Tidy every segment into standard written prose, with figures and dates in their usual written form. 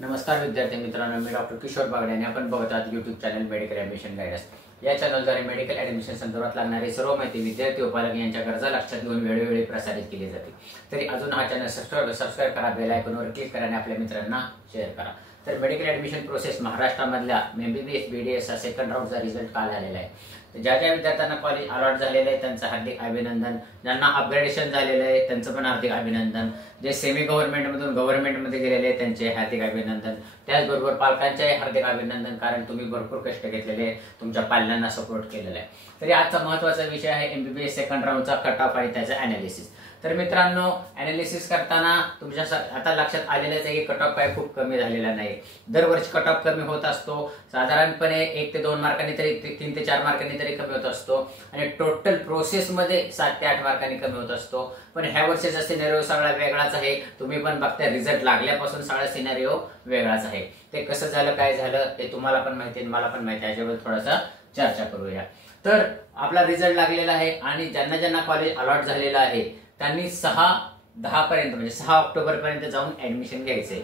नमस्कार विद्यार्थी मित्रांनो, मी डॉक्टर किशोर बागडे आणि आपण बघत आहात YouTube channel medical admission guidance. या चॅनलद्वारे मेडिकल ॲडमिशन संदर्भात लागणारी सर्व माहिती विद्यार्थी व पालक यांच्या गरजा लक्षात घेऊन वेळोवेळी प्रसारित केली जाते। तरी अजून हा चॅनल सबस्क्राइब करा, बेल आयकॉनवर क्लिक करा आणि आपल्या मित्रांना शेअर करा। तर मेडिकल ॲडमिशन प्रोसेस महाराष्ट्रामधल्या MBBS BDS सेकंड राऊंडचा रिझल्ट काल आलेला आहे। ज्या ज्या विद्यार्थ्यांना कॉलेज अलॉट झालेलं आहे त्यांचं हार्दिक अभिनंदन, ज्यांना अपग्रेडेशन झालेलं आहे त्यांचं पण हार्दिक अभिनंदन, जे सेमी गव्हर्नमेंटमधून गव्हर्नमेंटमध्ये गेलेले त्यांचे हार्दिक अभिनंदन, त्याचबरोबर पालकांचेही हार्दिक अभिनंदन, कारण तुम्ही भरपूर कष्ट घेतलेले, तुमच्या पाल्यांना सपोर्ट केलेला आहे। तरी आजचा महत्त्वाचा विषय आहे MBBS सेकंड राऊंडचा कट ऑफ आणि त्याचं ॲनालिसिस। तर मित्रांनो, ॲनालिसिस करताना तुमच्या आता लक्षात आलेलंच आहे की कट ऑफ काय खूप कमी झालेला नाही। दरवर्षी कट ऑफ कमी होत असतो, साधारणपणे 1 ते 2 मार्कांनी तरी 3 ते 4 मार्कांनी तरी कमी होत असतो आणि टोटल प्रोसेसमध्ये 7 ते 8 मार्कांनी कमी होत असतो। पण ह्या वर्षीचा सिनेरिओ सगळा वेगळाच आहे। तुम्ही पण बघता रिझल्ट लागल्यापासून सगळा सिनेरिओ वेगळाच आहे। ते कसं झालं, काय झालं ते तुम्हाला पण माहिती आहे, मला पण माहिती आहे, याच्याबद्दल थोडासा चर्चा करूया। तर आपला रिझल्ट लागलेला आहे आणि ज्यांना ज्यांना कॉलेज अलॉट झालेलं आहे त्यांनी 6-10 पर्यंत म्हणजे 6 ऑक्टोबर पर्यंत जाऊन ऍडमिशन घ्यायचंय।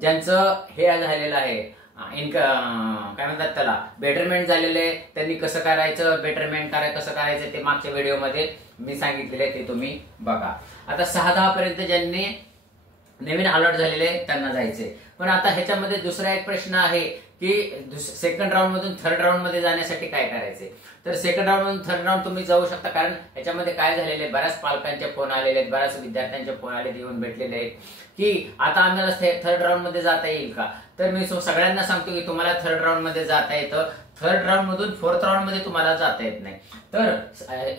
ज्यांचं हे झालेलं आहे काय म्हणतात त्याला बेटरमेंट झालेलं आहे, त्यांनी कसं करायचं, बेटरमेंट कसं करायचं ते मागच्या व्हिडिओमध्ये मी सांगितलेलं आहे, ते तुम्ही बघा। आता 6-10 पर्यंत ज्यांनी नवीन अलॉट झालेले त्यांना जायचे। पण आता ह्याच्यामध्ये दुसरा एक प्रश्न आहे की सेकंड राऊंड मधून थर्ड राऊंड मध्ये जाण्यासाठी काय करायचे। तर सेकंड राऊंड मधून थर्ड राऊंड तुम्ही जाऊ शकता, कारण ह्याच्यामध्ये काय झालेले बऱ्याच पालकांचे फोन आलेले आहेत, बऱ्याच विद्यार्थ्यांचे फोन आले येऊन भेटलेले आहेत की आता आम्हाला थर्ड राऊंड मध्ये जाता येईल का। तर मी सगळ्यांना सांगतो की तुम्हाला थर्ड राऊंड मध्ये जाता येतं, थर्ड राऊंड मधून फोर्थ राऊंड मध्ये तुम्हाला जाता येत नाही। तर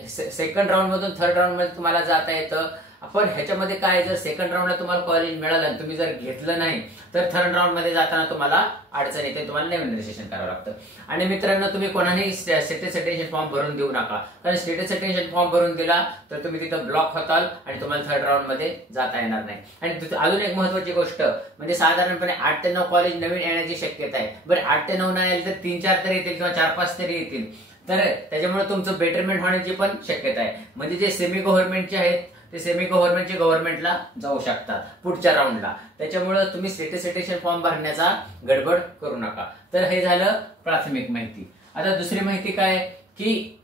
सेकंड राऊंड मधून थर्ड राऊंड मध्ये तुम्हाला जाता येतं। आपण ह्याच्यामध्ये काय, जर सेकंड राऊंडला तुम्हाला कॉलेज मिळालं तुम्ही जर घेतलं नाही तर थर्ड राऊंड मध्ये जाताना तुम्हाला अडचण येते, तुम्हाला नवीन रजिस्ट्रेशन करावं लागतं। आणि मित्रांनो, तुम्ही कोणालाही स्टेटस सर्टिफिकेशन फॉर्म भरून देऊ नका, कारण स्टेटस सर्टिफिकेशन फॉर्म भरून दिला तर तुम्ही तिथं ब्लॉक होताल आणि तुम्हाला थर्ड राऊंड मध्ये जाता येणार नाही। आणि अजून एक महत्त्वाची गोष्ट म्हणजे साधारणपणे 8 ते 9 कॉलेज नवीन येण्याची शक्यता आहे। बरं 8 ते 9 नाही आले तर 3-4 तरी येतील किंवा 4-5 तरी येतील, तर त्याच्यामुळे तुमचं बेटरमेंट होण्याची पण शक्यता आहे। म्हणजे जे सेमी गव्हर्नमेंटचे आहेत ते सेमी गव्हर्नमेंटचे गव्हर्नमेंटला जाऊ शकतात पुढच्या राऊंडला, त्याच्यामुळे तुम्ही स्टेटस सर्टिफिकेशन फॉर्म भरण्याचा गडबड करू नका। तर हे झालं प्राथमिक माहिती। आता दुसरी माहिती काय की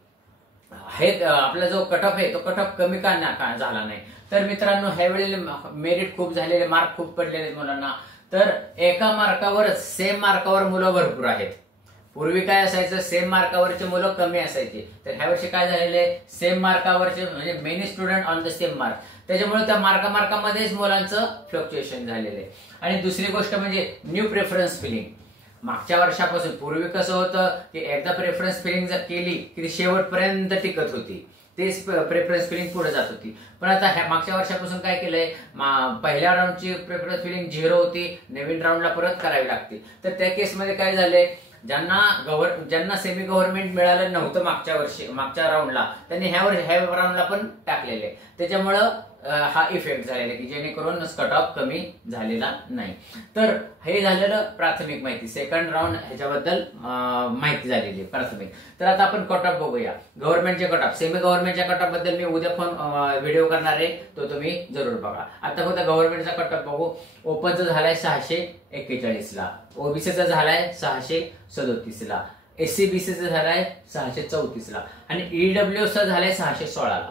हे आपला जो कट ऑफ आहे तो कट ऑफ कमी का झाला नाही। तर मित्रांनो, ह्यावेळी मेरिट खूप झालेले, मार्क खूप पडलेले आहेत मुलांना, तर एका मार्कावर सेम मार्कावर मुलं भरपूर आहेत। पूर्वी काय असायचं, सेम मार्कावरचे मुलं कमी असायचे, तर ह्या वर्षी काय झालेले सेम मार्कावरचे म्हणजे many student on the same mark, त्याच्यामुळे त्या मार्कामध्येच मुलांचं फ्लक्च्युएशन झालेलं आहे। आणि दुसरी गोष्ट म्हणजे न्यू प्रेफरन्स फिलिंग। मागच्या वर्षापासून पूर्वी कसं होतं की एकदा प्रेफरन्स फिलिंग जर केली की ती शेवटपर्यंत टिकत होती, तेच प्रेफरन्स फिलिंग पुढे जात होती। पण आता मागच्या वर्षापासून काय केलंय, पहिल्या राऊंडची प्रेफरन्स फिलिंग 0 होती, नवीन राऊंडला परत करावी लागते। तर त्या केसमध्ये काय झालंय, ज्यांना सेमी गव्हर्नमेंट मिळालं नव्हतं मागच्या राऊंडला, त्यांनी ह्या राऊंडला पण टाकलेले, त्याच्यामुळं हा इफेक्ट झालेला की जेणेकरून कट ऑफ कमी झालेला नाही। तर हे झालेलं प्राथमिक माहिती, सेकंड राऊंड ह्याच्याबद्दल माहिती झालेली प्राथमिक। तर आता आपण कट ऑफ बघूया, गव्हर्नमेंटचे कट ऑफ, सेमी गव्हर्नमेंटच्या कट ऑफ बद्दल मी उद्या व्हिडिओ करणार आहे, तो तुम्ही जरूर बघा। आता फक्त गव्हर्नमेंटचा कट ऑफ बघू। ओपनचा झालाय 641 ला, ओबीसीचा झालाय 637 ला, SC/BCचा झालाय 634 ला आणि EWSचा झालाय 616 ला।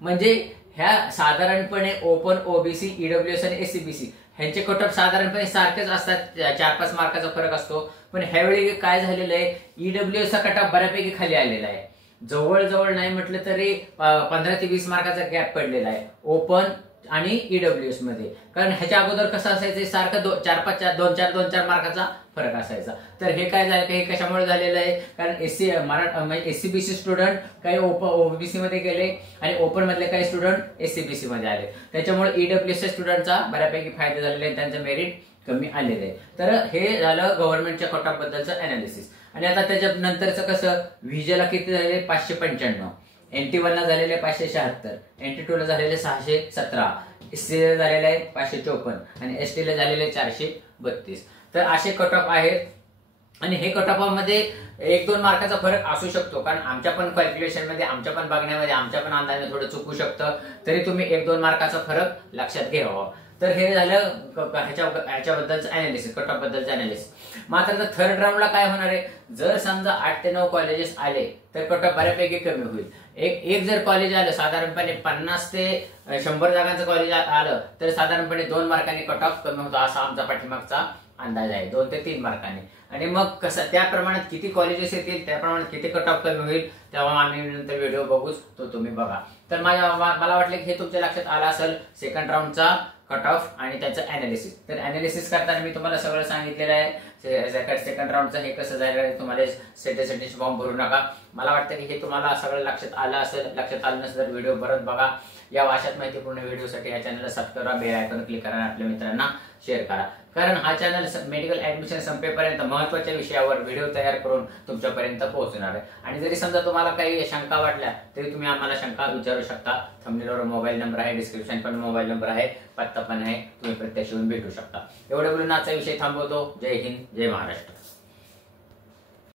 म्हणजे ह्या साधारणपणे ओपन, ओबीसी, EWS आणि SC/BC ह्यांचे कट ऑफ साधारणपणे सारखेच असतात, 4-5 मार्काचा फरक असतो। पण ह्यावेळी काय झालेलं आहे, EWSचा कट ऑफ बऱ्यापैकी खाली आलेला आहे, जवळजवळ नाही म्हटलं तरी 15 ते 20 मार्काचा गॅप पडलेला आहे ओपन आणि EWS मध्ये। कारण ह्याच्या अगोदर कसं असायचं, सारखं 2-4 मार्काचा फरक असायचा। तर हे काय झालं, हे कशामुळे झालेलं आहे, कारण SC/BC स्टुडंट काही ओबीसी मध्ये गेले आणि ओपन मधले काही स्टुडंट SC/BC मध्ये आले, त्याच्यामुळे EWS स्टुडंटचा बऱ्यापैकी फायदा झालेला आहे, त्यांचं मेरिट कमी आलेलं आहे। तर हे झालं गव्हर्नमेंटच्या कट ऑफ बद्दलचं अनालिसिस। आणि आता त्याच्या नंतरचं कसं, व्हिजाला किती झालेले 595, NT1 ला झालेले 576, NT2 ला झालेले 617, SC ला झालेले आहे 554 आणि ST ला झालेले 432। तर असे कट ऑफ आहेत आणि हे कट ऑफ मध्ये 1-2 मार्काचा फरक असू शकतो, कारण आमच्या पण कॅल्क्युलेशन मध्ये, आमच्या पण बघण्यामध्ये, आमच्या पण अंदाजाने थोडं चुकू शकतं, तरी तुम्ही 1-2 मार्काचा फरक लक्षात घ्यावा। तर हे झालं ह्याच्याबद्दलचं अनालिसिस, कट ऑफ बद्दलचं अनालिसिस. मात्र थर्ड राऊंडला काय होणार आहे, जर समजा 8 ते 9 कॉलेजेस आले तर कट ऑफ बऱ्यापैकी कमी होईल. एक जर कॉलेज आलं, साधारणपणे 50 ते 100 जागांचं कॉलेज आलं तर साधारणपणे 2 मार्कांनी कट ऑफ कमी होतो, असा आमचा पाठीमागचा अंदाज आहे, 2 ते 3 मार्कांनी. आणि मग कसं त्या प्रमाणात किती कॉलेजेस येतील, त्या प्रमाणात किती कट ऑफ कमी होईल, तेव्हा आम्ही नंतर व्हिडिओ बघूच, तो तुम्ही बघा. तर मला वाटलं की हे तुमच्या लक्षात आलं असेल, सेकंड राऊंडचा कट ऑफ आणि त्याचं अनालिसिस. तर अनालिसिस करताना मी तुम्हाला सगळं सांगितलेलं आहे. सेकंड राऊंडचं हे कसं जायला, तुम्हाला स्टेटसाठी फॉर्म भरू नका. मला वाटतं की हे तुम्हाला सगळं लक्षात आलं असेल. लक्षात आलं नसेल तर व्हिडिओ परत बघा. या अशाच माहितीपूर्ण व्हिडिओसाठी या चॅनलला सबस्क्राईब करा, बेल आयकॉन क्लिक करा, आपल्या मित्रांना शेअर करा. कारण हा चॅनल मेडिकल ऍडमिशन संपेपर्यंत महत्त्वाच्या विषयावर व्हिडिओ तयार करून तुमच्यापर्यंत पोहोचणार आहे. आणि जरी समजा तुम्हाला काही शंका वाटल्या तरी तुम्ही आम्हाला शंका विचारू शकता. थंबनेलवर मोबाईल नंबर आहे, डिस्क्रिप्शन पण मोबाईल नंबर आहे, पत्ता पण आहे, तुम्ही प्रत्यक्ष येऊन भेटू शकता. एवढं बोलून आजचा विषय थांबवतो. जय हिंद, जय महाराष्ट्र.